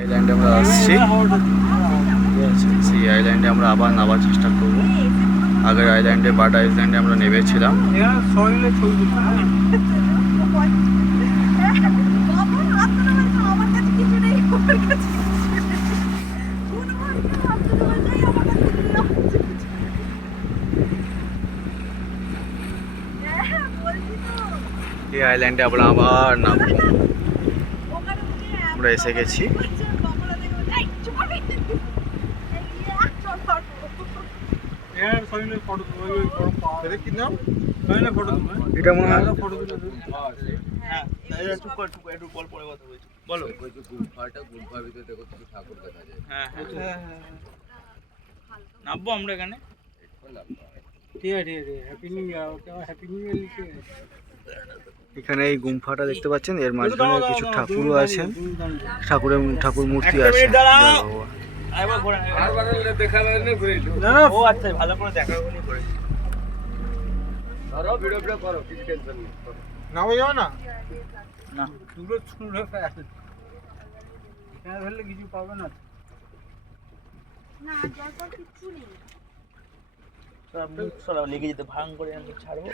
আইল্যান্ডে আমরা আসছি, সেই আইল্যান্ডে আমরা আবার নামার চেষ্টা করব। আগের আইল্যান্ডে বার্ড আইল্যান্ডে আমরা নেমেছিলাম। এই আইল্যান্ডে আমরা আবার নামবো। আমরা এসে গেছি। এটা মনে হয় বলো। গুম্ফার ভিতরে দেখো কিছু ঠাকুর দেখা যায়। নামবো আমরা এখানে। এখানে এই গুম্ফাটা দেখতে পাচ্ছেন, এর মাঝখানে কিছু ঠাকুরও আছেন, ঠাকুর মূর্তি আছে। ও আচ্ছা, ভালো করে দেখা বলি করে। ভিডিও করো, কিছু টেনশন নেই। না দুটো ছুঁড়ে ফেলে এখানে ধরলে কিছু পাবে না। মুখ সরা লেগে যেতে ভাঙ করে আমি ছাড়বো।